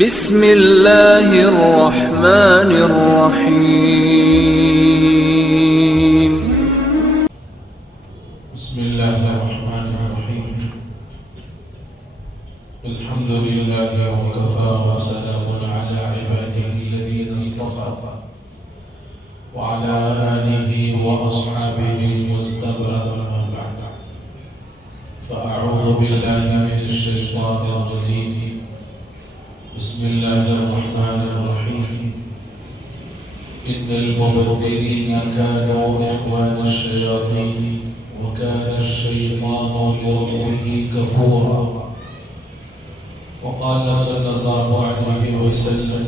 بسم اللہ الرحمن الرحیم بسم اللہ الرحمن الرحیم الحمد للہ وکفا وسلام علی عباده الذین اصطفى وعلى آلہ واصحابہ المجتبى اما بعد فاعوذ باللہ من الشیطان الرجیم بسم اللہ الرحمن الرحیم ان المبذرین كانوا اخوان الشیاطین وكان الشيطان لربه كفورا وقال صلى الله عليه وسلم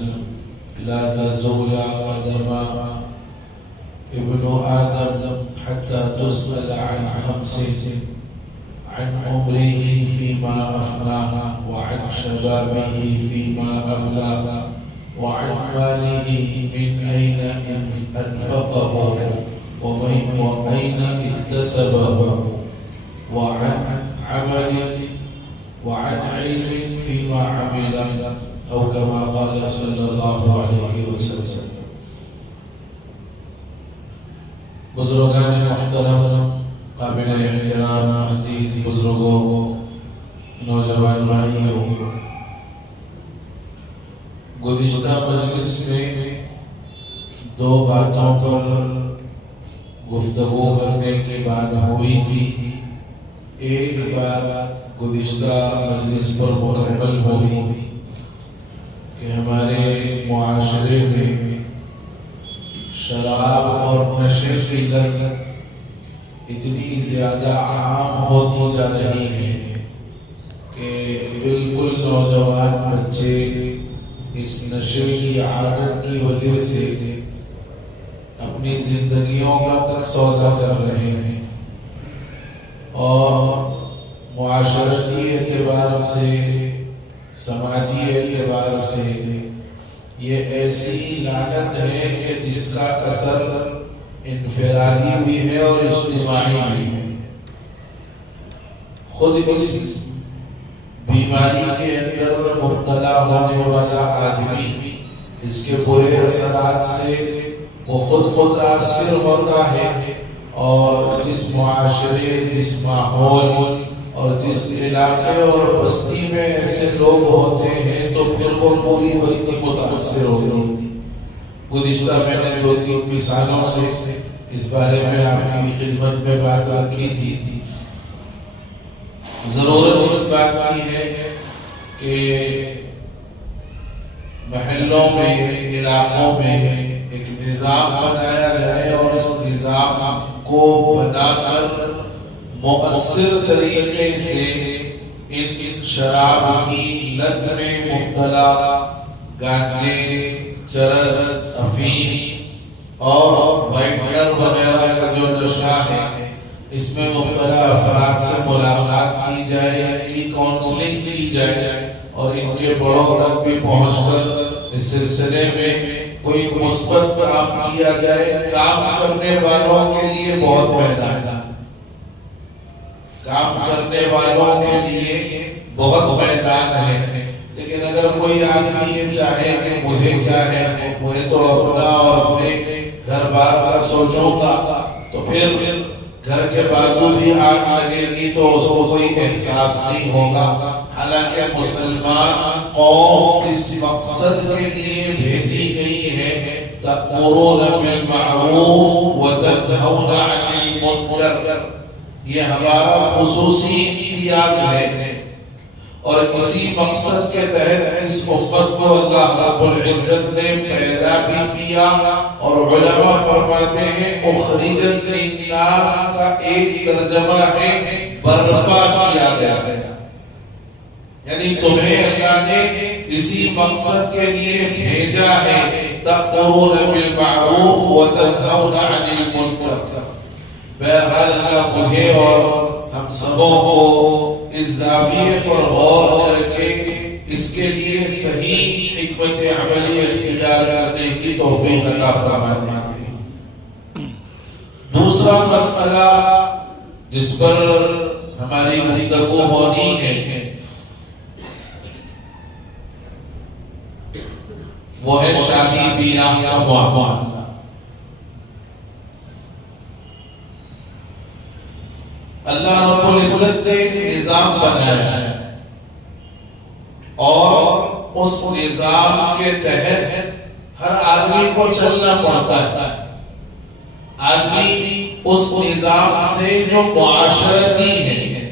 لا تزول قدم ابن آدم حتى تسأل عن خمس عن عمره فيما أفناه وعن شبابه فيما أبلاه وعن ماله من أين أنفقه وأين اكتسبه وعن علم فيما عمل أو كما قال صلى الله عليه وسلم. بزرگان محترم، قابل احترام عزیز بزرگوں، نوجوان بھائیوں، گزشتہ مجلس میں دو باتوں پر گفتگو کرنے کی بات ہوئی تھی. ایک بات گزشتہ مجلس پر مکمل ہوئی کہ ہمارے معاشرے میں شراب اور نشے کی لت اتنی زیادہ عام ہوتی جا رہی ہے کہ بالکل نوجوان بچے اس نشے کی عادت کی وجہ سے اپنی زندگیوں کا تک سودا کر رہے ہیں اور معاشرتی اعتبار سے، سماجی اعتبار سے یہ ایسی لعنت ہے کہ جس کا اثر انفرادی بھی ہے اور اجتماعی بھی ہے. خود اس بیماری کے اندر مبتلا ہونے والا آدمی اس کے برے اثرات سے وہ خود متاثر ہوتا ہے، اور جس معاشرے، جس ماحول اور جس علاقے اور بستی میں ایسے لوگ ہوتے ہیں تو پھر وہ پوری بستی متاثر ہوتی. گزشتہ میں نے 2-3 مثالوں سے اس بارے میں آپ کی خدمت میں بات رکھی تھی. ضرورت اس بات کی ہے کہ محلوں میں، علاقوں میں ایک نظام بنایا جائے اور اس نظام کو بنا کر مؤثر طریقے سے ان شراب کی لت میں مبتلا گانجے، چرس، افیم اور وائٹنر وغیرہ کا جو نشہ ہے اس میں مبتلا افراد سے ملاقات کی جائے، ان کی کاؤنسلنگ کی جائے اور ان کے بڑوں تک بھی پہنچ کر اس سلسلے میں کوئی مثبت کام کیا جائے. کام کرنے والوں کے لیے بہت میدان ہے، کام کرنے والوں کے لیے بہت میدان ہے، لیکن اگر کوئی آدمی یہ چاہے کہ مجھے کیا ہے، مجھے تو اپنا اور اپنے گھر بار کا سوچوں گا، تو پھر گھر کے بازو بھی آگ لگے گی تو اس کو کوئی احساس نہیں ہوگا. حالانکہ مسلمان قوم اس مقصد کے لیے بھیجی گئی ہے، تأمرون بالمعروف وتنہون عن المنکر. یہ ہمارا خصوصی امتیاز ہے اور اسی مقصد کے تحت اس امت کو اللہ رب العزت نے پیدا بھی کیا. اور علماء فرماتے ہیں اخرجت للناس کا ایک ترجمہ ہے برپا کیا گیا، یعنی تمہیں اللہ نے اسی مقصد کے لیے بھیجا ہے، تأمرون بالمعروف وتنہون عن المنکر. بہرحال اللہ مجھے اور ہم سبوں کو اس زاویے پر غور کر کے اس کے لیے صحیح حکمت عملی اختیار کرنے کی توفیق عطا فرمائے. دوسرا مسئلہ جس پر ہماری گفتگو ہونی ہے وہ ہے شادی بیاہ کا معاملہ۔ اللہ رب العزت نے نظام بنایا ہے اور اس نظام کے تحت ہر آدمی کو چلنا پڑتا ہے۔ آدمی اس نظام سے جو معاشرتی ہے،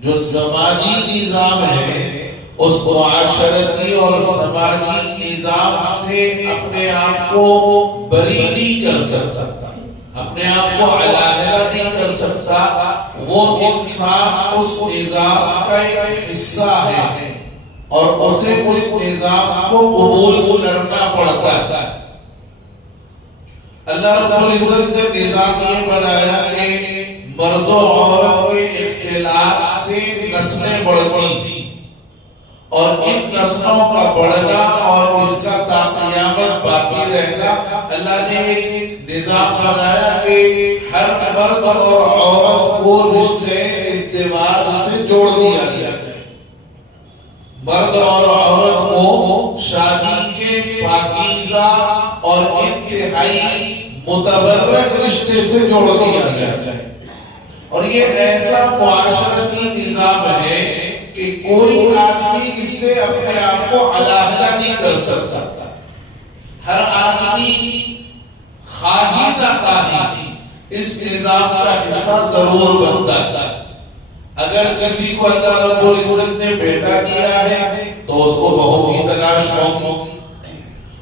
جو سماجی نظام ہے، اس معاشرتی اور سماجی نظام سے اپنے آپ کو بری نہیں کر سکتا، اپنے آپ کو علیحدہ نہیں کر سکتا۔ وہ انسان اس نظام کا ایک حصہ ہے اور اسے اس نظام کو قبول کرنا پڑتا ہے۔ اللہ رب العزت نے نظام یہ بنایا کہ مرد و عورت کے اختلاط سے نسلیں بڑھتی اور ان نسلوں کا بڑھنا اور اس کا تا قیامت باقی رہنا، اللہ نے ایک نظام بنایا کہ ہر مرد اور عورت کو رشتے ازدواج سے جوڑ دیا گیا۔ مرد اور عورت کو شادی کے پاکیزہ اور انتہائی متبرک رشتے سے جوڑ دیا گیا، اور یہ ایسا معاشرتی نظام ہے کہ کوئی آدمی اس سے اپنے آپ کو علیحدہ نہیں کر سکتا۔ ہر آدمی خواہی نہ خواہی اس نظام کا حصہ ضرور بنتا ہے۔ اگر کسی کو اللہ رب العزت نے بیٹا دیا ہے تو اس کو بہو کی تلاش ہوگی،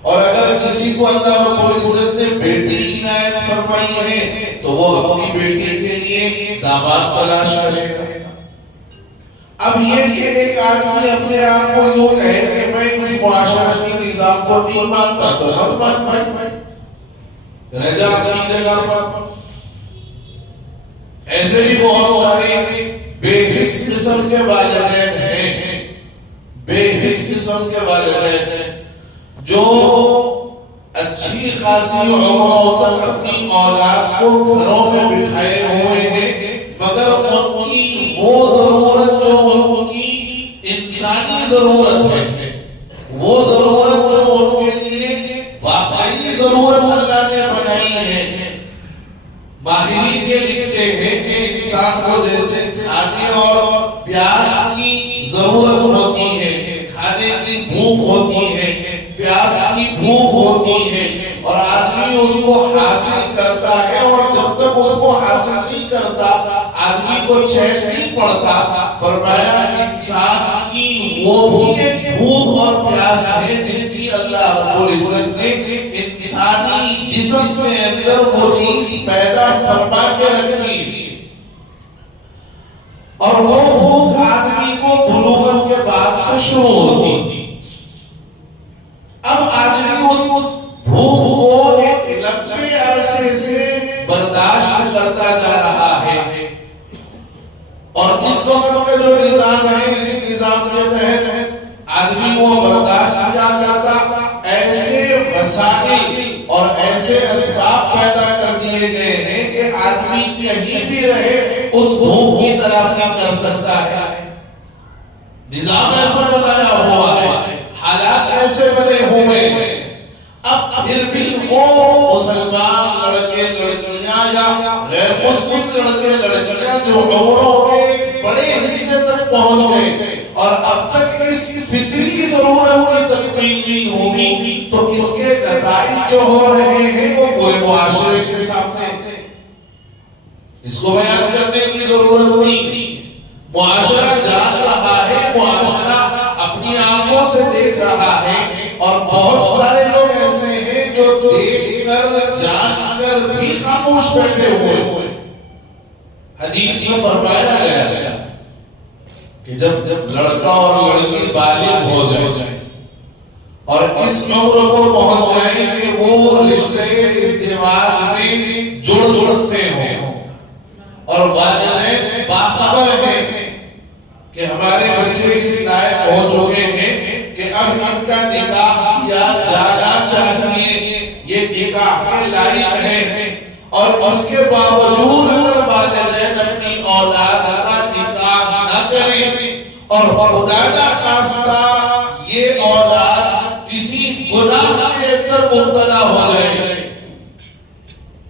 اور اگر کسی کو اللہ رب العزت نے بیٹی عنایت فرمائی ہے تو وہ اپنی بیٹی کے لیے داماد تلاش کرے گا۔ اب یہ کہ ایک آدمی اپنے آپ کو یوں کہے کہ میں اس معاشرتی نظام کو نہیں مانتا تو مت مان بھائی، رہ جا اپنی جگہ پر۔ ایسے بھی بہت سارے بے حس قسم کے والدین ہیں، بے حس قسم کے والدین ہیں جو اچھی خاصی عمروں تک اپنی اولاد کو گھروں میں بٹھائے ہوئے ہیں، مگر ان کی وہ ضرورت جو ان کی انسانی ضرورت ہے، وہ ضرورت جو ان کے لیے واقعی ضرورت اللہ نے بنائی ہے۔ ماہرین یہ لکھتے ہیں کہ انسان کو جیسے کھانے اور پیاس کی ضرورت ہوتی ہے، کھانے کی بھوک ہوتی ہے، پیاس کی بھوک ہوتی ہے، اور آدمی اس کو حاصل کرتا ہے، اور جب تک اس کو حاصل نہیں کرتا آدمی کو چین نہیں پڑتا۔ فرمایا انسان کی وہ بھی ایک بھوک اور پیاس ہے جس کی اللہ رب العزت نے انسانی جسم کے اندر وہ چیز پیدا فرما کے رکھی، اور وہ بھوک آدمی کو بلوغت کے بعد سے شروع ہوتی۔ اب آدمی اس بھوک کو ایک لمبے عرصے سے برداشت کرتا جا رہا ہے، اور اس وقت کا جو نظام ہے، اس نظام کے تحت آدمی وہ برداشت نہیں کرتا۔ ایسے وسائل اور ایسے اسباب پیدا کر دیے گئے ہیں کہ آدمی کہیں بھی رہے اس بھوک کی تلافی کر سکتا ہے۔ نظام ایسا بنایا ہوا ہے، حالات ایسے بنے ہوئے ہیں۔ اب پھر بھی وہ مسلمان لڑکے لڑکیاں یا غیر مسلم لڑکے لڑکیاں جو عمروں کے بڑے حصے تک پہنچ گئے اور اب تک اس کی فطری ضرورت کی تکمیل نہیں ہوگی، تو اس کے نتائج جو ہو رہے ہیں وہ پورے معاشرے کے سامنے، اس کو بیان کرنے کی ضرورت نہیں۔ معاشرہ جان رہا ہے، معاشرہ اپنی آنکھوں سے دیکھ رہا ہے، اور بہت سارے لوگ ایسے ہیں جو دیکھ کر جان کر بھی خاموش بیٹھے ہوئے۔ حدیث میں فرمایا گیا کہ جب لڑکا اور لڑکی بالغ ہو جائے اور اس عمر کو پہنچ جائے کہ وہ رشتے ازدواج میں جڑ سکتے ہوں، اور والدین باخبر ہیں کہ ہمارے بچے اس لائق ہو چکے ہیں کہ اب ان کا نکاح کیا جانا چاہیے، یہ نکاح کے لائق ہے، اور اس کے باوجود اگر والدین اپنی اولاد کا نکاح نہ کریں اور خدا نخواستہ یہ اولاد کسی گناہ مبتلا ہو جائے،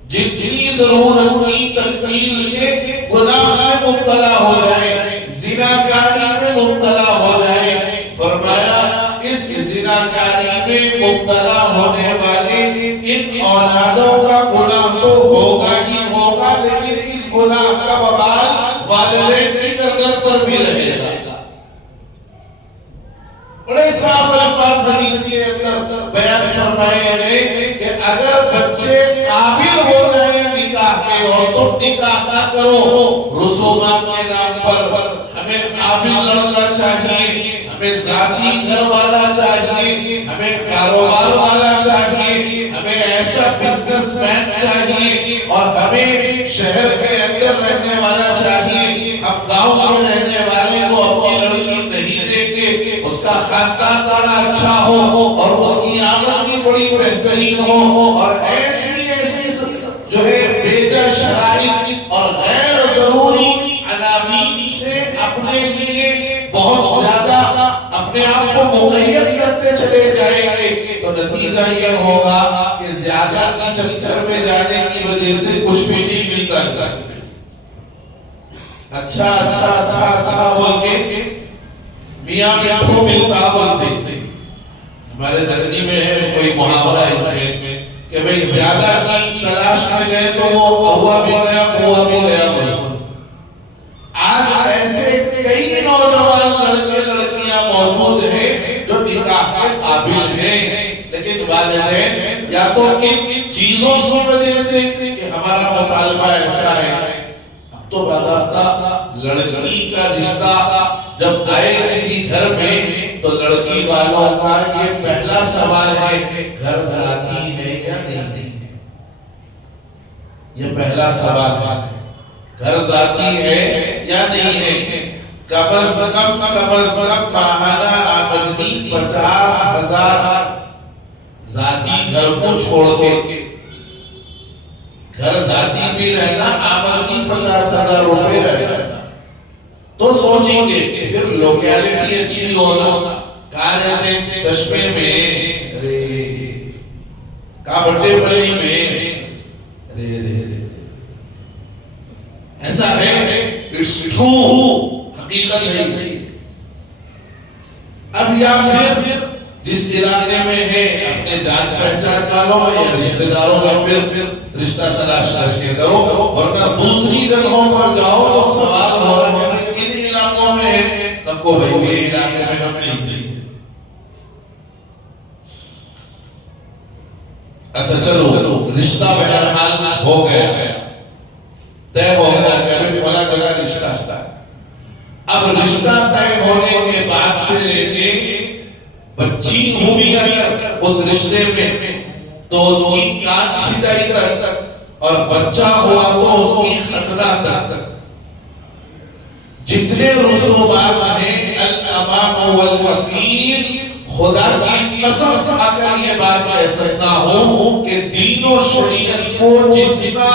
جنسی ضرورت کی تکمیل کے گناہ میں مبتلا ہو جائے، زناکاری میں مبتلا ہو جائے، فرمایا اس زناکاری میں مبتلا ہونے والے ان اولادوں کا گناہ تو ہوگا ہی ہوگا، لیکن اس گناہ کا وبال والدین کی گردن پر بھی رہے گا۔ بڑے صاف الفاظ حدیث کے اندر بیان فرمائے گئے کہ اگر بچے قابل ہو جائیں نکاح کے اور تم نکاح نہ کرو رسومات کے نام پر، ہمیں قابل لڑکا چاہیے، ہمیں ذاتی گھر والا چاہیے، ہمیں کاروبار والا چاہیے، ہمیں ایسا بزنس مین چاہیے، اور ہمیں شہر کے اندر رہنے والا چاہیے، ہم گاؤں میں رہنے والے کو اپنی لڑکی نہیں دیں گے، اس کا خاندان بڑا اچھا ہو اور اس کی آمدنی بھی بڑی بہترین ہو، اور ایسی جو ہے بیجا شرائط اور غیر ضروری عناوین سے اپنے لیے بہت زیادہ اپنے آپ کو مقید کرتے چلے جائیں گے تو نتیجہ یہ ہوگا کہ زیادہ کی چکر میں جانے کی وجہ سے کچھ بھی نہیں ملتا۔ اچھا اچھا اچھا اچھا بول کے میاں کو ملتا بولتے، ہمارے دکنی میں ہے کوئی محاورہ اس میں کہ بھئی زیادہ کی تلاش میں گئے تو وہ ہوا بھی گیا ہوا بھی گیا بولے۔ آج ایسے کئی نوجوان لڑکے لڑکیاں موجود ہیں جو نکاح کے قابل ہیں، لیکن والدین یا تو کن چیزوں کی وجہ سے کہ ہمارا مطالبہ ایسا ہے، اب تو باضابطہ لڑکی کا رشتہ جب آئے کسی گھر میں تو لڑکی والوں کا یہ پہلا سوال ہے گھر ذاتی ہے یا نہیں، یہ پہلا سوال ہے گھر ذاتی ہے یا نہیں ہے۔ کم از کم ماہانہ آمدنی 50,000 ذاتی گھر کو چھوڑ کے، گھر ذاتی بھی رہنا آمدنی 50,000 روپے رہنا، تو سوچیں گے پھر لوکیلٹی اچھی ہونا، کہاں رہتے ہیں چشمے میں، کابٹے پلی میں، ایسا ہے اٹس ٹرو، حقیقت ہے۔ اب یا پھر جس علاقے میں ہے اپنے جان پہچان والوں یا رشتہ داروں کا پھر رشتہ تلاش کر کے کرو، ورنہ دوسری جگہوں پر جاؤ تو سوال ہو رہا ہے ان علاقوں میں ہے نکو بھائی یہ علاقے میں ہم نہیں گئے۔ اچھا چلو رشتہ بہرحال ہو گیا، طے ہو گیا کہ فلاں جگہ رشتہ ہے۔ اب رشتہ طے ہونے کے بعد سے لے کے بچی ہوئی اگر اس رشتے میں تو اس کی کان چھدائی تک، اور بچہ ہوا تو اس کی ختنہ تک، جتنے رسومات ہیں الامام والکفیر، خدا کی قسم اگر یہ بات کہہ سکتا ہوں کہ دین و شریعت کو جتنا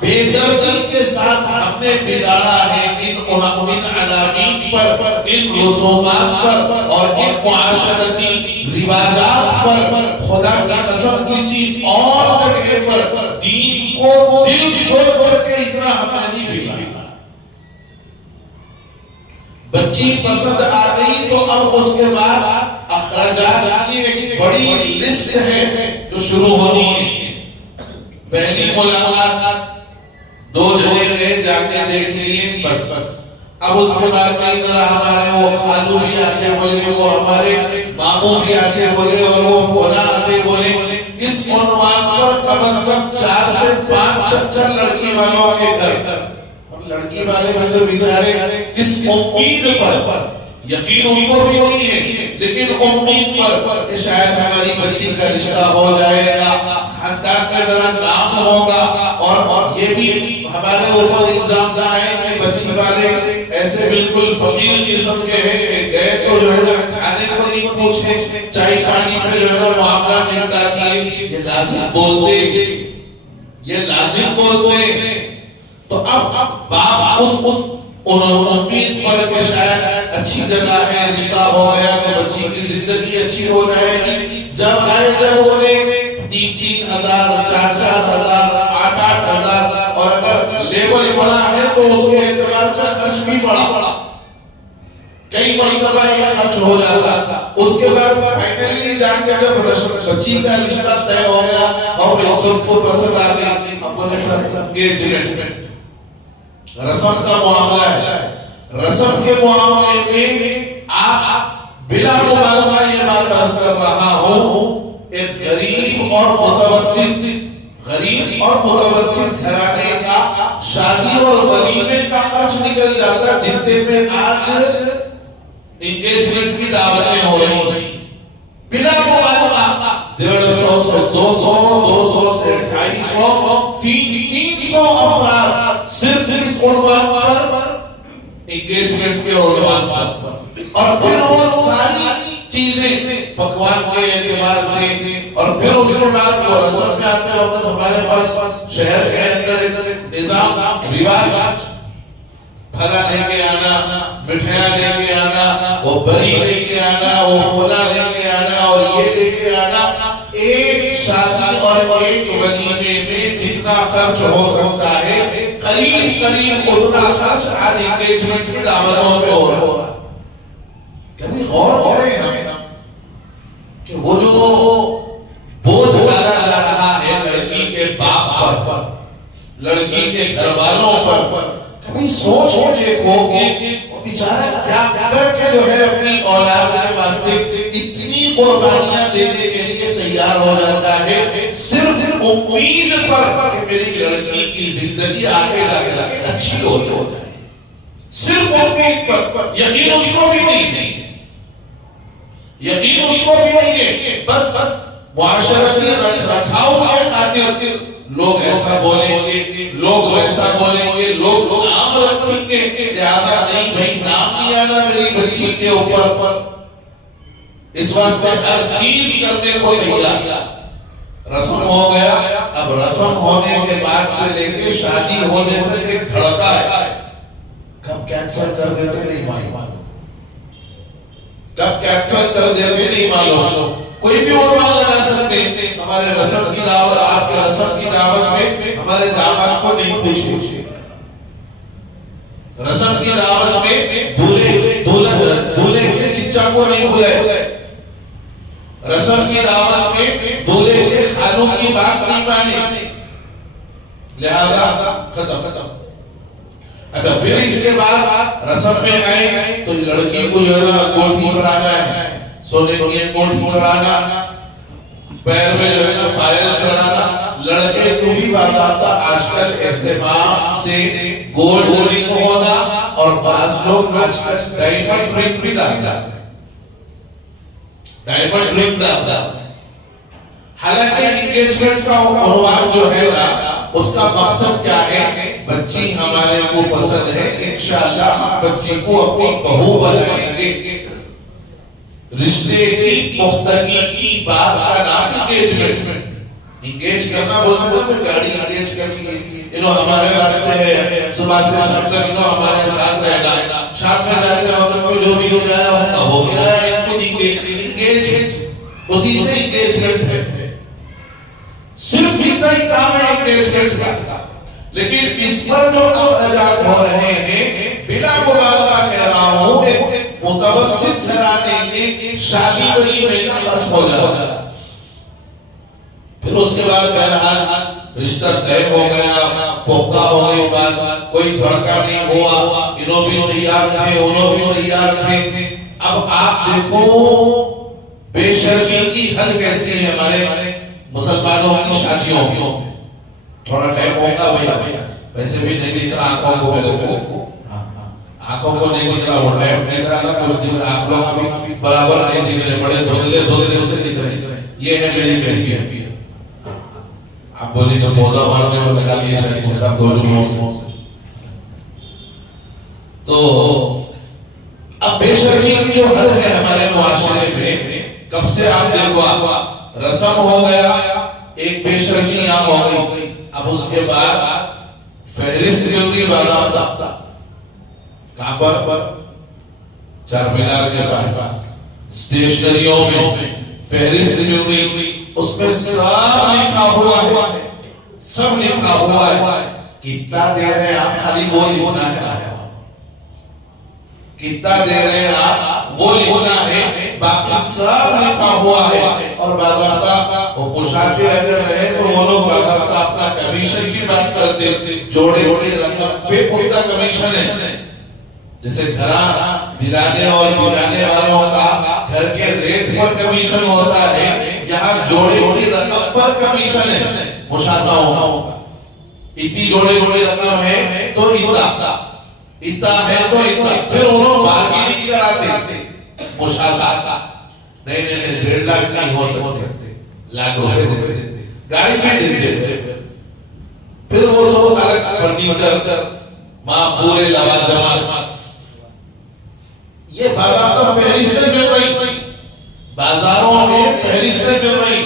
بے دردی کے ساتھ ہم نے بگاڑا ہے ان عناوین پر، ان رسومات پر اور ان معاشرتی رواجات پر، خدا کی قسم کسی اور جگہ پر دین کو دل کھول کر کے اتنا ہم نے نہیں بگاڑا۔ بچی پسند آ گئی تو اب اس کے بعد اخراجات کی ایک بڑی لسٹ ہے جو شروع ہونی ہے۔ پہلی ملاقات 2 جگہ گئے جا کے دیکھ لیے بس، اب اس کے بعد کئی طرح ہمارے وہ خالو بھی آتے بولے، وہ ہمارے ماموں بھی آتے بولے، اور وہ فونا آتے بولے، اس عنوان پر کم از کم 4 سے 5 چکر لڑکی والوں کے گھر، اور لڑکی والے مطلب بیچارے اس امید پر، یقین ان کو بھی نہیں ہے لیکن امید پر کہ شاید ہماری بچی کا رشتہ ہو جائے گا، خاندان میں ذرا نام ہوگا، اور یہ بھی ہمارے اوپر الزام ہے کہ بچی والے ایسے بالکل فقیر قسم کے ہیں کہ گئے تو جو ہے کھانے کو نہیں پوچھے، چائے پانی پہ جو ہے معاملہ نپٹا دیے، یہ لازم بولتے ہیں، یہ لازم بولتے ہیں۔ تو اب باپ اس امید پر کہ شاید اچھی جگہ ہے، رشتہ ہو گیا تو بچی کی زندگی اچھی ہو جائے گی، جب آئے جب انہیں 3,000 4,000 8,000 اور اگر لیول بڑا ہے تو اس کے اعتبار سے خرچ بھی بڑا، کئی مرتبہ یہ خرچ ہو جاتا. اس کے بعد فائنلی جا کے جب بچی کا رشتہ طے ہو گیا اور سب کو پسند آ گئی، اپنے ساتھ انگیجمنٹ رسم کا معاملہ ہے. رسم کے معاملے میں آپ بلا مبالغہ یہ بات عرض کر رہا ہوں، ایک غریب اور متوسط گھرانے کا شادی اور ولیمے کا خرچ نکل جاتا جتنے میں آج انگیجمنٹ کی دعوتیں ہو رہی. بلا مبالغہ 150 سے 200 سے 250 300 افراد صرف اس عنوان پر انگیجمنٹ کے عنوان پر، اور پھر وہ ساری چیزیں پکوان کے اعتبار سے، اور پھر اس کے بعد وہ رسم جاتے وقت ہمارے پاس شہر کے اندر نظام رواج، پھلا لے کے آنا، مٹھائیاں لے کے آنا، وہ بری لے کے آنا، وہ پھولا لے کے آنا اور یہ لے کے آنا. ایک شادی اور ایک ولیمے میں جتنا خرچ ہو سکتا ہے قریب اتنا خرچ آج انگیجمنٹ کی دعوتوں پہ ہو رہا ہے. کبھی غور کریں کہ وہ جو بوجھ ڈالا جا رہا ہے لڑکی کے باپ پر، لڑکی کے گھر والوں پر، کبھی سوچ کے دیکھو کہ بیچارہ کیا کر کے جو ہے اپنی اولاد کے واسطے اتنی قربانیاں دینے کے لیے تیار ہو جاتا ہے، صرف امید پر کہ میری لڑکی کی زندگی آگے جا کے اچھی ہو جائے. صرف امید پر، یقین اس کو بھی نہیں ہے، یقین اس کو بھی نہیں ہے، بس معاشرتی رکھاؤ کے خاطر لوگ ایسا بولیں گے، لوگ ویسا بولیں گے، لوگ نام رکھیں گے، لہذا نہیں بھائی نام نہیں آنا میری بچی کے اوپر، اس واسطے ہر چیز کرنے کو تیار. رسم ہو گیا، اب رسم ہونے کے بعد سے لے کے شادی ہونے تک ایک دھڑکا ہے. کب کینسل کر دیتے نہیں معلوم، کب کینسل کر دیتے نہیں معلوم. کوئی بھی عنوان لگا سکتے ہیں. ہمارے رسم کی دعوت، آپ کے رسم کی دعوت میں ہمارے داماد کو نہیں پوچھے، رسم کی دعوت میں دولہے کے چچا کو نہیں بلائے، رسم کی دعوت میں دولہے کے خالوں کی بات نہیں مانی، لہذا ختم. اچھا پھر اس کے بعد رسم میں آئے تو لڑکی کو جو ہے انگوٹھی چڑھانا ہے، سونے کی انگوٹھی چڑھانا، پیر میں جو ہے پائل چڑھانا. لڑکے کو بھی باضابطہ آج کل اہتمام سے گولڈ رنگ ہونا، اور بعض لوگ آج کل ڈائمنڈ رنگ بھی ڈالتا ہے، ڈائمنڈ رنگ ڈالتا ہے. حالانکہ انگیجمنٹ کا عنوان جو ہے نا، اس کا مقصد کیا ہے؟ بچی ہمارے کو پسند ہے، انشاءاللہ ہم بچی کو اپنی بہو بنائیں گے. رشتے کی پختگی کی بات کا نام انگیجمنٹ. انگیج کرنا بولنا تو گاڑی انگیج کرتی ہے، انہوں ہمارے واسطے ہے، صبح سے شام تک انہوں ہمارے ساتھ رہنا، شام میں جاتے وقت میں جو بھی ہو جائے ہو گیا ہے، ان کو دیں گے. انگیج اسی سے انگیجمنٹ ہے، صرف اتنا ہی کام ہے انگیجمنٹ کا. لیکن اس پر جو اخراجات ہو رہے ہیں، بلا مبالغہ کہہ رہا ہوں، ایک متوسط گھرانے کے شادی ولیمے کا خرچ ہو جاتا ہے. پھر اس کے بعد بہرحال رشتہ طے ہو گیا، پختہ ہو گئی بات، کوئی دھڑکا نہیں ہوا، انہوں بھی تیار تھے، انہوں بھی تیار تھے. اب آپ دیکھو بے شرمی کی حد کیسی ہے ہمارے مسلمانوں کی شادیوں میں. تھوڑا ٹائم ہوگا بھیا، ویسے بھی نہیں دکھ رہا آنکھوں کو، میرے کو آنکھوں کو نہیں دکھ رہا، وہ ٹائم نہیں رہا نا، کچھ دکھ رہا. آپ لوگ ابھی برابر نہیں دکھ رہے، بڑے دھندلے سے دکھ رہے. یہ ہے میری کیفیت. آپ بولی تو موزہ مارنے کو لگا لیے شاید مجھے آپ دو جمعوں سے. تو اب بے شرمی کی جو حد ہے ہمارے معاشرے میں، کب سے آپ دیکھو آپ رسم ہو گیا، ایک بے شرمی عام ہو گئی. اب اس کے بعد فہرست ڈلیوری باضابطہ کہاں پر؟ چار مینار کے پاس اسٹیشنریوں میں فہرست ڈلیوری اس میں سب لکھا ہوا ہے، سب لکھا ہوا ہے. کتنا دے رہے ہیں آپ، خالی وہ لکھنا ہے. کتنا دے رہے ہیں آپ وہ لکھنا ہے، باقی سب لکھا ہوا ہے. اور باضابطہ وہ پوشاکے اگر رہے تو وہ لوگ باضابطہ اپنا کمیشن کی بات کرتے، جوڑے رقم پہ ان کا کمیشن ہے. جیسے گھر دلانے اور دلانے والوں کا گھر کے ریٹ پر کمیشن ہوتا ہے، یہاں جوڑے کی رقم پر کمیشن ہے. مشاہدوں کا اتنی جوڑے رقم ہے تو اتنا ہے تو اتنا، پھر انہوں بارگیننگ کراتے. مشاہدہ نہیں 1.5 لاکھ نہیں ہو سکتے، لاکھ روپے دیتے، گاڑی بھی دیتے. پھر وہ سب الگ فرنیچر، ماں پورے لوازمات. یہ باضابطہ فہرستیں چل رہی، بازاروں میں فہرستیں چل رہی.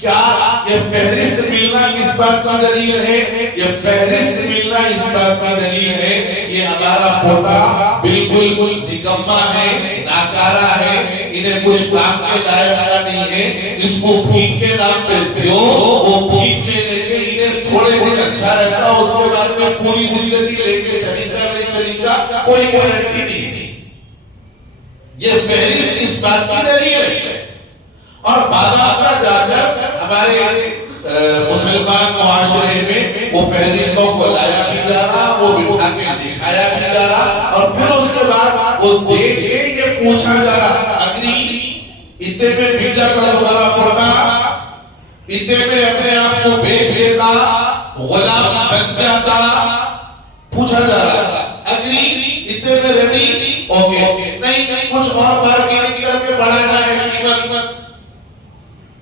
کیا یہ فہرست ملنا کس بات کا دلیل ہے؟ یہ فہرست ملنا اس بات کا دلیل ہے یہ ہمارا پوتا بالکل نکما ہے، ناکارہ ہے، انہیں کچھ کام کے لائق نہیں ہے. اس کو بھیک کے نام پہ دیو، وہ بھیک لے کے انہیں تھوڑے دن اچھا رہتا، اس کے بعد میں پوری زندگی لے کے چلی گا، کوئی گارنٹی نہیں. یہ فہرست اس بات کی دلیل ہے. اور باضابطہ جا کر ہمارے مسلمان معاشرے میں وہ فہرستوں کو لایا بھی جا رہا، وہ بٹھا کے دکھایا بھی جا رہا، اور پھر اس کے بعد وہ دیکھ کے یہ پوچھا جا رہا اگری اتنے میں بھیجا کر دوبارہ پڑتا، اتنے میں اپنے آپ کو بیچ لیتا، غلام بن جاتا. پوچھا جا رہا اگری اتنے میں ریڈی، اوکے، نہیں کچھ اور بارگیننگ کر کے بڑھانا ہے قیمت.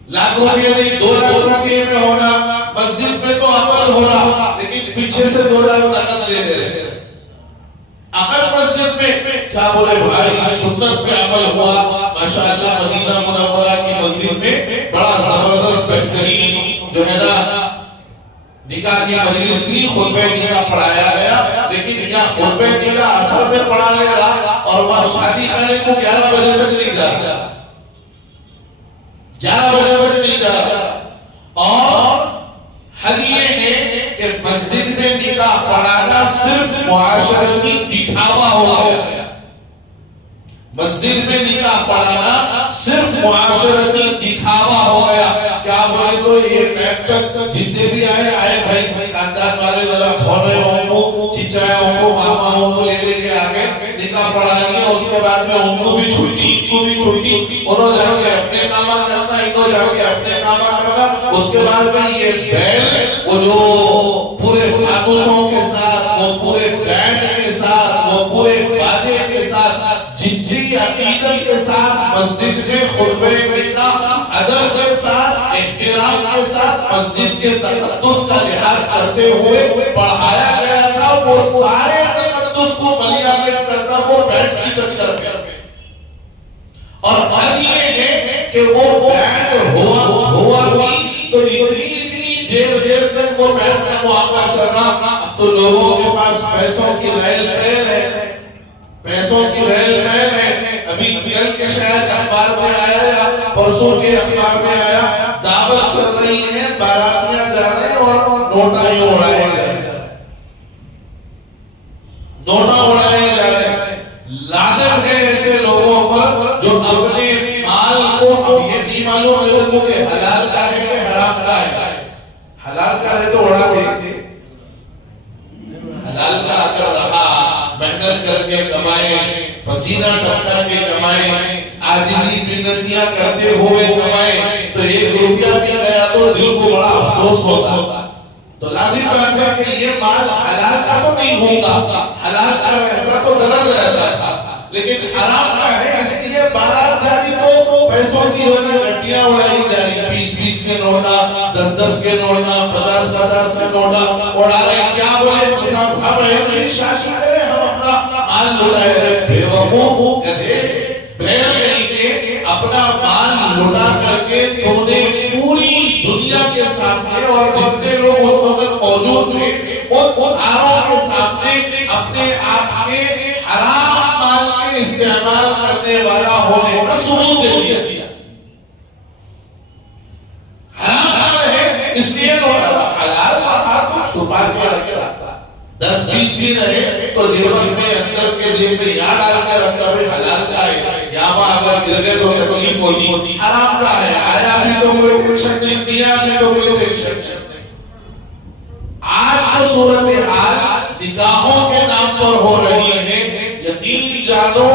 لاکھ روپے نہیں 2 لاکھ روپے میں ہونا، مسجد میں تو عمل ہو رہا لیکن پیچھے سے 2 لاکھ نقد لے دے رہے. عقل مسجد میں کیا بولے بھائی، سنت پہ عمل ہوا ماشاءاللہ. مدینہ منورہ کی مسجد میں بڑا زبردست بہترین جو ہے نا نکاح کی مجلس کی خطبہ نکاح پڑھایا گیا، لیکن یہاں خطبہ نکاح اصل میں پڑھا لے رہا اور وہاں شادی خانے کو 11 بجے تک نہیں جا رہا، 11 بجے نہیں جا رہا. اور حل یہ ہے کہ مسجد میں نکاح پڑھانا صرف معاشرتی دکھاوا ہو گیا. مسجد میں نکاح پڑھانا صرف معاشرتی دکھاوا ہو گیا. کیا بولے تو یہ ٹائم تک جتنے بھی آئے بھائی خاندان والے ذرا بھونوں کو، چچاؤں کو، ماماؤں کو لے کے آگے نکاح پڑھا لیا. اس کے بعد میں ان کو بھی چھٹی، ان کو بھی چھٹی، انہوں جا کے اپنے کاما کرنا، انہوں جا کے اپنے کاما کرنا. اس کے بعد میں یہ بیل وہ جو پورے فانوسوں کے ساتھ، وہ پورے بینڈ کے ساتھ، وہ پورے باجے کے ساتھ، جتنی عقیدت کے ساتھ مسجد میں خطبہ نکاح ادب کے ساتھ، احترام کے ساتھ، مسجد کے تقدس کا لحاظ کرتے ہوئے پڑھایا گیا تھا، وہ سارے تقدس کو ملیامت کرتا وہ بینڈ کی چکر میں. اور بات یہ ہے کہ وہ بینڈ ہوا بھی تو اتنی دیر تک وہ بینڈ کا معاملہ چل رہا. اب تو لوگوں کے پاس پیسوں کی ریل ہے، پیسوں کی ریل میں ہے. ابھی کل کے شاید اخبار میں آیا یا پرسوں کے اخبار میں آیا، دعوت چل رہی ہے، باراتیاں جا رہے ہیں اور نوٹا ہی اڑائے جا رہے ہیں، نوٹا اڑائے جا رہے ہیں. لعنت ہے ایسے لوگوں پر جو اپنے مال کو، اب یہ نہیں معلوم لوگوں کے حلال کا ہے کہ حرام کا ہے. حلال کا ہے تو اڑا دے، حلال کا اگر رہا محنت کر کے کمائے، پسینہ ٹپکا کے کمائے، عاجزی منتیاں کرتے ہوئے کمائے، تو 1 روپیہ بھی گیا تو دل کو بڑا افسوس ہوتا. تو لازم بات ہے کہ یہ مال حلال کا تو نہیں ہوگا، حلال کا رہتا تو درد رہتا تھا، لیکن حرام کا ہے. اس لیے بارات جاری تو پیسوں کی گھنٹیاں اڑائی جا رہی ہیں، 20 کے نوٹا، 10 کے نوٹا، 50 کے نوٹا اڑا رہے ہیں. کیا بولے اب ایسی شادی کرے ہم اپنا مال لٹائے رہے. بے وقوف گدھے، بھیڑ نہیں کے اپنا مال لٹا کر کے تم نے پوری دنیا کے سامنے اور جتنے لوگ اس وقت موجود تھے ان ساروں کے سامنے اپنے آپ کے حرام مال کے استعمال کرنے والا ہونے کا ثبوت دے دیا. 10-20 بھی رہے تو جیبن میں اندر کے جیب میں یہاں ڈال کر رکھا ہوئے حلال کا ہے، یہاں اگر گر گئے تو تکلیف ہوتی، حرام کا ہے، آیا بھی تو کوئی ٹینشن نہیں، دیا بھی تو کوئی ٹینشن نہیں۔ آج جو صورتحال نکاحوں کے نام پر ہو رہی ہے، یقین جانو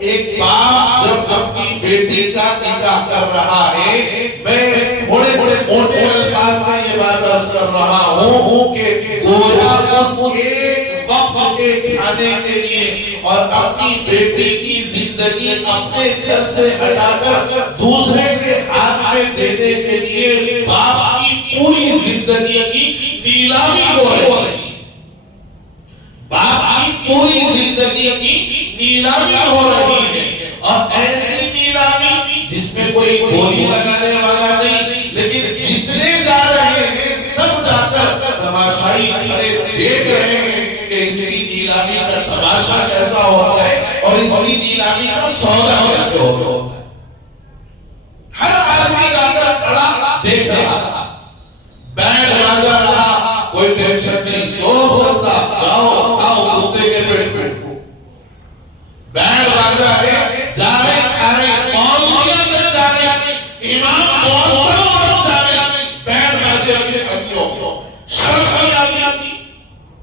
ایک باپ جب اپنی بیٹی کا نکاح کر رہا ہے، میں تھوڑے سے موٹے الفاظ میں یہ بات عرض کر رہا ہوں کہ گویا اس ایک وقت کے کھانے کے لیے اور اپنی بیٹی کی زندگی اپنے گھر سے ہٹا کر دوسرے کے ہاتھ میں دینے کے لیے باپ کی پوری زندگی کی نیلامی ہو رہی ہے، باپ کی پوری زندگی کی نیلامی ہو رہی ہے، اور ایسی نیلامی جس میں کوئی بولی لگانے والا نہیں، لیکن جتنے جا رہے ہیں سب جا کر تماشائی کھڑے دیکھ رہے ہیں کہ اس کی نیلامی کا تماشا کیسا ہوتا ہے اور اس کی نیلامی کا سودا کیسے ہوتا ہے۔ ہر آدمی جا کر کھڑا دیکھ رہا، بینڈ بجا رہا، کوئی ٹینشن نہیں، سو چلتا، جاؤ کھاؤ کتے کے پیٹ پہ، بینڈ بجا ہے، جا رہے کھا رہے، مولویاں تک جا رہے، امام مؤذن جا رہے، بینڈ بجے کے ہتھیوں، شرط بھی آتی،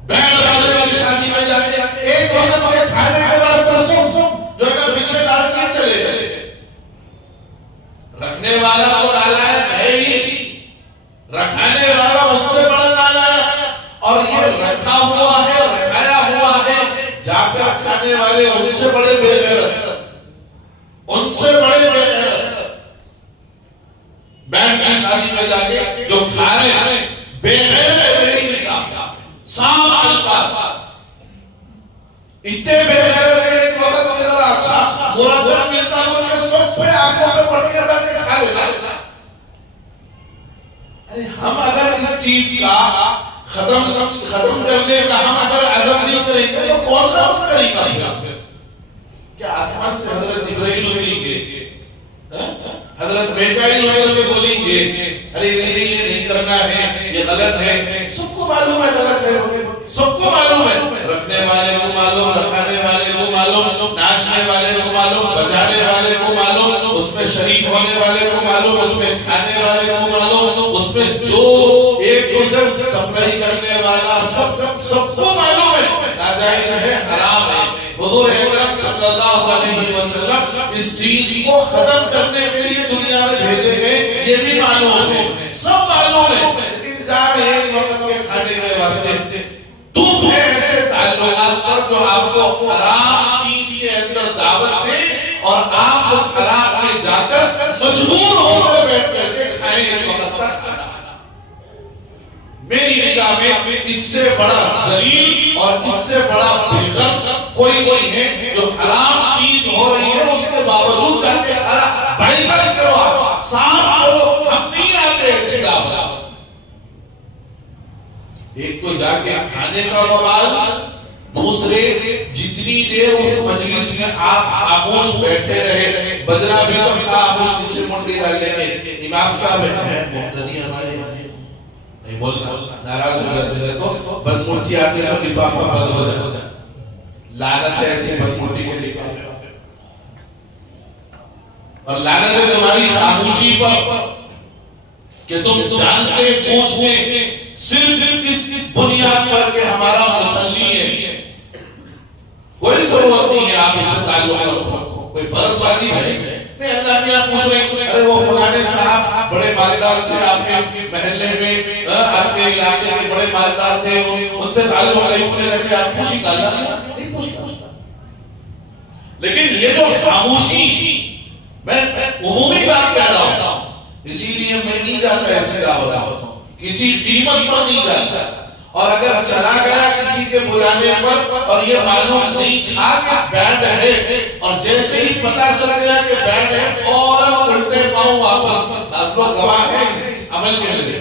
بینڈ بجے کی شادی میں جاتے، ایک وقت کے کھانے کے واسطے سب جو ہے پیچھے ڈال کے چلے جائے، رکھنے والا تو نالائق ہے ہی، رکھانے والا اس سے بڑا نالائق ہے، اور یہ رکھا ہوا ہے، رکھایا ہوا ہے، جا کر کھانے والے ان سے بڑے بے غیرت، ان سے بڑے بے غیرت، بہن کی شادی میں جا کے جو کھا رہے ہیں بے غیرت میری نکاح، صاف الفاظ، اتنے بے غیرت ہے، ایک وقت میں ذرا اچھا مراد ملتا ہوں کہ سب پہ آنکھوں پہ پٹیاں ڈال کے کھا لیتا۔ ارے ہم اگر اس چیز کا ختم کرنے کا ہم اگر عزم نہیں کریں گے تو کون سا وقت کریں گے؟ کیا آسمان سے حضرت جبرائیل اتریں گے، حضرت میکائیل اتر کے بولیں گے ارے نہیں یہ نہیں کرنا ہے، یہ غلط ہے؟ سب کو معلوم ہے غلط ہے، سب کو معلوم ہے، رکھنے والے کو معلوم، رکھانے والے کو معلوم، ناچنے والے کو معلوم، بجانے والے کو معلوم، اس میں شریک ہونے والے کو معلوم، اس میں کھانے والے کو معلوم، اس میں جو ایک دوسرے سپلائی کرنے والا سب کو معلوم ہے ناجائز ہے، حرام ہے۔ حضور اکرم صلی اللہ علیہ وسلم اس چیز کو ختم کرنے کے لیے دنیا میں بھیجے گئے، یہ بھی معلوم ہے، سب معلوم ہے، لیکن جا رہے ایک وقت کے کھانے کے واسطے تم ہے ایسے تعلقات پر جو آپ کو حرام چیز کے اندر دعوت دے اور آپ اس حرام میں جا کر مجبور ہو کر بیٹھ کر کے کھائیں ایک وقت کا کھانا۔ میری نگاہ میں اس سے بڑا ذلیل اور اس سے بڑا بےغرض کوئی نہیں ہے جو حرام چیز ہو رہی ہے اس کے باوجود جا کے بڑی گل کرو، صاف کرو، ہم نہیں آتے ایسے دعوت۔ ایک تو جا کے کھانے کا بوال، دوسرے جتنی دیر اس مجلس میں آپ خاموش بیٹھے رہے، بجرا بھی تو خاموش نیچے منڈی ڈال لیں گے، امام صاحب ہیں محتدی ہمارے نہیں بولنا، ناراض ہو جاتے ہیں تو بد ملکی آتے سو لفافہ بند ہو جاتا ہے، لعنت ہے ایسی بد ملکی کے لفافے، اور لعنت ہے تمہاری خاموشی پر کہ تم جانتے پوچھتے صرف اس بنیاد پر کہ ہمارا مسلی ہے، کوئی ضرورت نہیں ہے آپ اس سے تعلق رکھو، کوئی فرض واجب ہے نہیں، اللہ میاں پوچھ رہے ہیں ارے وہ فلانے صاحب بڑے مالدار تھے آپ کے محلے میں، آپ کے علاقے کے بڑے مالدار تھے، ان سے تعلق رکھنے لگے، آپ پوچھی تعلق نہیں پوچھتا، لیکن یہ جو خاموشی، میں عمومی بات کہہ رہا ہوں، اسی لیے میں نہیں جاتا ایسے دعوت، کسی قیمت پر نہیں جاتا، اور اگر چلا گیا کسی کے بلانے پر اور یہ معلوم نہیں تھا کہ بینڈ ہے، اور جیسے ہی پتا چل گیا کہ بینڈ ہے فوراً الٹے پاؤں واپس، دس لوگ گواہ ہیں اس عمل کے لیے،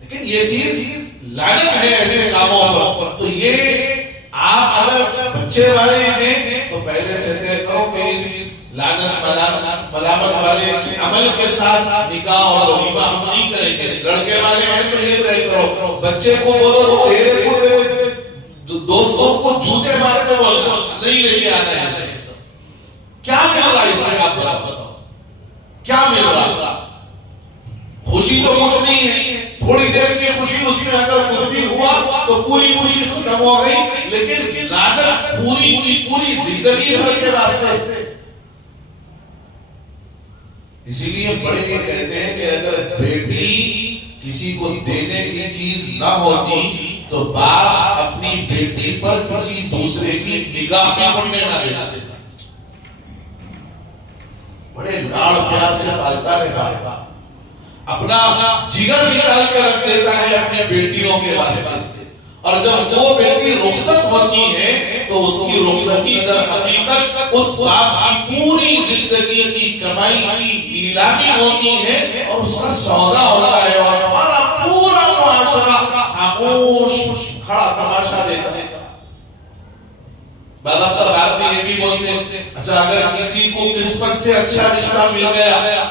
لیکن یہ چیز لعنت ہے ایسے کاموں پر۔ تو یہ آپ اگر بچے والے ہیں تو پہلے سے طے کرو کہ اس لعنت ملامت والے عمل کے ساتھ نکاح اور ولیمہ ہم نہیں کریں گے. لڑکے والے ہیں تو یہ طے کرو, بچے کو بولو تیرے دوستوں کو جوتے مار کے بولنا نہیں لے کے آنا ہے. کیا مل رہا ہے اس سے آپ بتاؤ, کیا مل رہا؟ خوشی تو کچھ نہیں ہے, تھوڑی دیر کی خوشی, اس میں اگر کچھ بھی ہوا تو پوری خوشی ختم ہو گئی, لیکن لعنت پوری زندگی بھر کے واسطے. اسی لیے بڑے یہ کہتے ہیں کہ اگر بیٹی کسی کو دینے کی چیز نہ ہوتی تو باپ اپنی بیٹی پر کسی دوسرے کی نگاہ بھی پڑنے نہ دیتا. بڑے لاڑ پیار سے پالتا ہے باپ, اپنا جگر نکال کر رکھ دیتا ہے اپنی بیٹیوں کے واسطے. اور جب وہ بیٹی رخصت ہوتی ہے تو اس کی رخصتی در حقیقت اس باپ کی پوری زندگی کی کمائی کی نیلامی ہوتی ہے اور اس کا سودا ہوتا ہے, اور ہمارا پورا معاشرہ خاموش کھڑا تماشا دیتا ہے. بعد اب رات میں یہ بھی بولتے ہیں اچھا اگر کسی کو قسمت سے اچھا رشتہ مل گیا,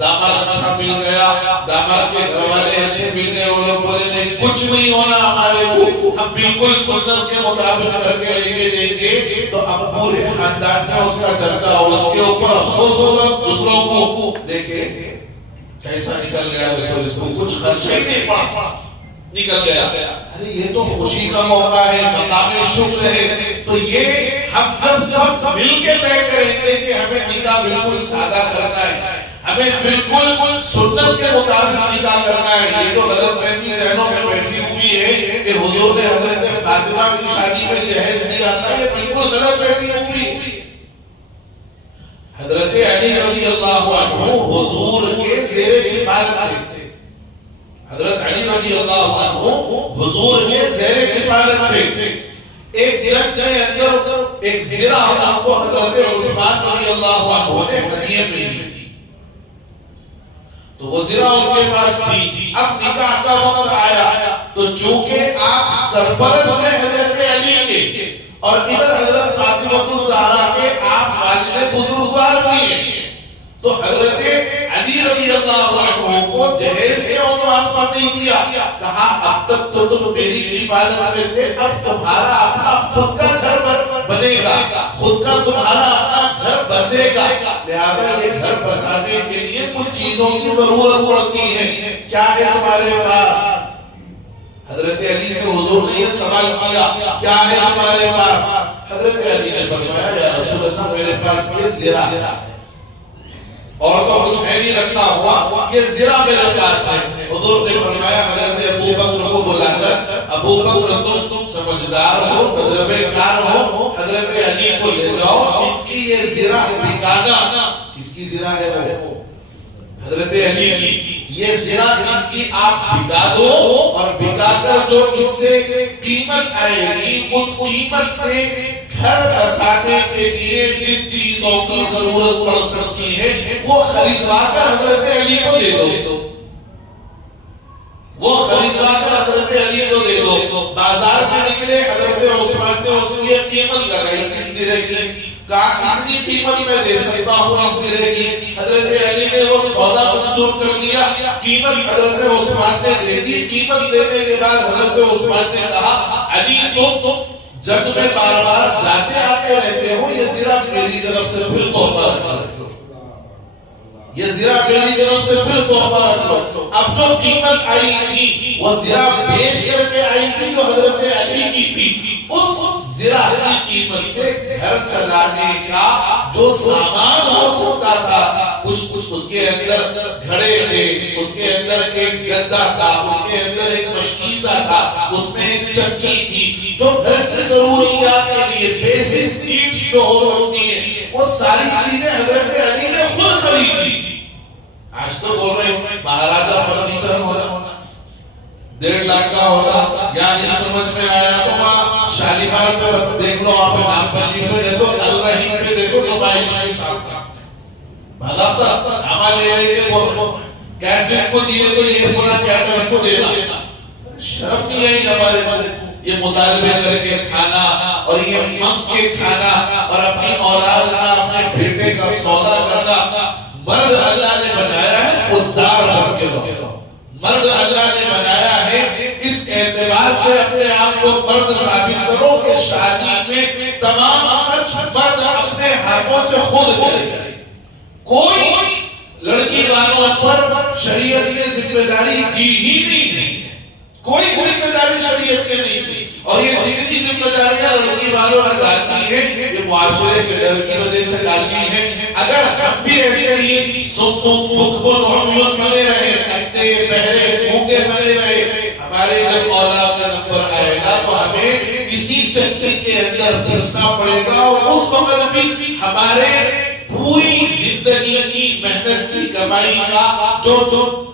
داماد اچھا مل گیا, داماد کے گھر والے اچھے مل گئے, وہ لوگ بولے نہیں کچھ نہیں ہونا ہمارے کو, ہم بالکل سنت کے مطابق کر کے لے کے دیں گے, تو اب پورے خاندان میں اس کا چرچا اور اس کے اوپر افسوس ہوگا دوسروں کو. دیکھے کیسا نکل گیا, دیکھو اس کو کچھ خرچہ ہی نہیں پڑا, نکل گیا. ارے یہ تو خوشی کا موقع ہے, مقام شکر ہے. تو یہ ہم جب سب مل کے طے کریں گے کہ ہمیں نکاح بالکل سادہ کرنا ہے, ہمیں بالکل سنت کے مطابق نکاح کرنا ہے. یہ تو غلط فہمی ذہنوں میں بیٹھی ہوئی ہے کہ حضور نے حضرت فاطمہ کی شادی میں جہیز دیا تھا, یہ بالکل غلط فہمی ہوئی. حضرت علی رضی اللہ عنہ حضور کے زیر کفالت تھے. حضرت علی رضی اللہ عنہ حضور کے زیر کفالت تھے. ایک جنگ کے اندر ایک زرہ ان کو حضرت عثمان رضی اللہ عنہ نے ہدیے میں دی, تو وہ زرہ ان کے پاس تھی. اب نکاح کا وقت آیا تو چونکہ آپ سرپرست ہیں حضرت علی کے اور ادھر حضرت فاطمہ الزہرا کے آپ والد بزرگوار بھی ہیں, تو حضرت علی رضی اللہ عنہ کو جہیز کے عنوان پر نہیں دیا. کہا اب تک تو تم میری حفاظت میں تھے, اب تمہارا اپنا خود کا گھر بنے گا, خود کا تمہارا اپنا گھر بسے گا, لہذا یہ گھر بسانے کے لیے کچھ چیزوں کی ضرورت پڑتی ہے. کیا ہے تمہارے پاس؟ حضرت علی سے حضور نے یہ سوال کیا, کیا ہے تمہارے پاس؟ حضرت علی نے فرمایا یا رسول اللہ میرے پاس یہ زرہ ہے, اور تو کچھ ہے نہیں رکھا ہوا, یہ زرہ میرے پاس ہے. حضور نے فرمایا حضرت ابو بکر کو بلا کر, ابو بکر تم سمجھدار ہو, تجربے کار ہو, حضرت علی کو لے جاؤ, ان کی یہ زرہ بکانا. کس کی زرہ ہے وہ؟ حضرت علی کی. یہ زرہ ان کی آپ بکا دو, اور بکا کر جو اس سے قیمت آئے گی اس قیمت سے گھر بسانے کے لیے جن چیزوں کی ضرورت پڑ سکتی ہے وہ خریدوا کر حضرت علی کو دے دو, وہ خریدوا کر حضرت علی کو دے دو. بازار میں نکلے, حضرت عثمان نے اس کی قیمت لگائی اس زرے کی, کہا اتنی قیمت میں دے سکتا ہوں اس زرے کی. حضرت علی نے وہ سودا منظور کر لیا, قیمت حضرت عثمان نے دے دی. قیمت دینے کے بعد حضرت عثمان نے کہا علی تو جب میں بار بار جاتے آتے رہتے ہوں, یہ زرہ میری طرف سے پھر تحفہ رکھ لو, یہ زرہ میری طرف سے پھر تحفہ رکھ لو. اب جو قیمت آئی تھی وہ زرہ بیچ کر کے آئی تھی جو حضرت علی کی تھی, اس زرہ کی قیمت سے گھر چلانے کا جو سامان ہو سکتا تھا, کچھ اس کے اندر گھڑے تھے, اس کے اندر ایک گدا تھا, اس کے اندر ایک مشکیزہ تھا, اس میں ایک چکی تھی, جو گھر کی ضروریات کے لیے بیسک نیڈز جو ہو سکتی ہیں, وہ ساری چیزیں حضرت علی نے خود خریدی. آج تو بول رہے ہیں مہاراجہ فرنیچر ہونا 1.5 لاکھ کا ہوگا, یا نہیں سمجھ میں آیا تو وہاں شالیمار پہ دیکھ لو, آپ نام پلی پہ دیکھو, الرحیم پہ دیکھو, نمائش کے ساتھ بھگاتا نامہ لے رہے کہ کیٹرنگ کو دیئے تو یہ فلا کیٹرنگ کو دینا. شرم نہیں آئی ہمارے بارے, یہ مطالبے کر کے کھانا اور یہ منگ کے کھانا اور اپنی اولاد کا, اپنے بیٹے کا سے اپنے آپ کو مرد ثابت کرو کہ شادی میں تمام خرچ مرد اپنے ہاتھوں سے خود کرے. کوئی لڑکی والوں پر شریعت نے ذمہ داری دی ہی نہیں. کوئی ذمہ داری شریعت نے نہیں دی. اور یہ جتنی ذمہ داریاں لڑکی والوں نے ڈالتی ہیں یہ معاشرے کے ڈر کی وجہ سے ڈالتی ہیں. اگر ہم بھی ایسے ہی بنے رہے, ہنتے پہرے بھوکے بنے رہے, ہمارے جب اولاد کا نمبر آئے گا تو ہمیں اسی چکر کے اندر پھنسنا پڑے گا, اور اس وقت بھی ہمارے پوری زندگی کی محنت کی کمائی کا جو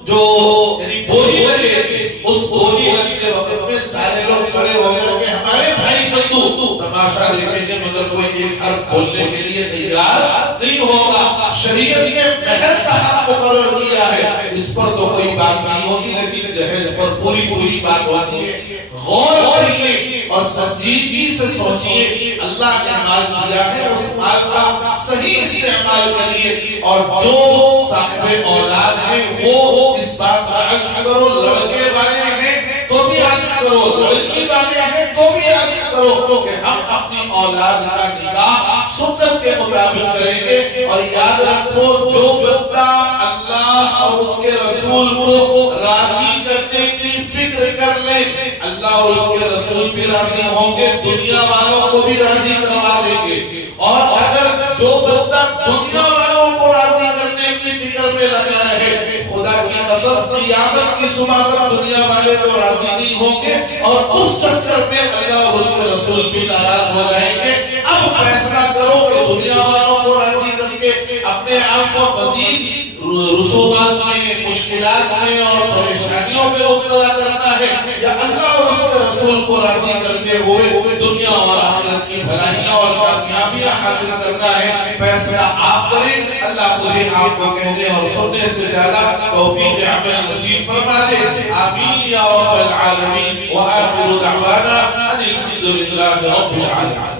بوجھ لگے, اس بوجھ لگنے وقت میں سارے لوگ کھڑے ہو کر کے ہمارے بھائی بندو تماشا دیکھیں گے, مگر کوئی ایک حرف بولنے کے لیے تیار نہیں ہوگا. شریعت نے مہر کا حق مقرر کیا ہے, اس پر تو کوئی بات نہیں ہوتی, لیکن جہیز پر پوری بات ہوتی ہے. غور کریے اور سنجیدگی سے سوچئے, اللہ نے مال دیا ہے اس مال کا صحیح استعمال کریے. اور جو صاحب اولاد ہیں وہ اس بات کا عزم کرو, لڑکے والے ہیں تو بھی عزم کرو, لڑکی والے ہیں تو بھی عزم کرو کہ ہم اپنی اولاد کا نکاح سنت کے مطابق کریں گے. اور یاد رکھو, جو بندہ اللہ اور اس کے رسول کو راضی کرنے کی فکر کر لے, اللہ اور اس کے رسول بھی راضی ہوں گے, دنیا والوں کو بھی راضی کروا دیں گے. اور اگر جو بندہ دنیا والوں کو راضی کرنے کی فکر میں لگا رہے, خدا کی قسم قیامت کی صبح تک دنیا والے تو راضی نہیں ہوں گے, اور اس چکر میں اللہ اور اس کے رسول بھی ناراض ہو جائیں گے. اب فیصلہ کرو کہ دنیا والوں کو راضی کر کے اپنے آپ کو مزید رسومات میں, مشکلات میں اور پریشانیوں میں مبتلا کرنا ہے, یا اللہ اور اس کے رسول کو راضی کرتے ہوئے دنیا اور آخرت کی بھلائیاں اور کامیابیاں حاصل کرنا ہے. فیصلہ آپ کریں. اللہ مجھے آپ کو کہنے اور سننے سے زیادہ توفیق عمل نصیب فرما دے. آمین یا رب العالمین. وآخر دعوانا ان الحمد للہ رب العالمین.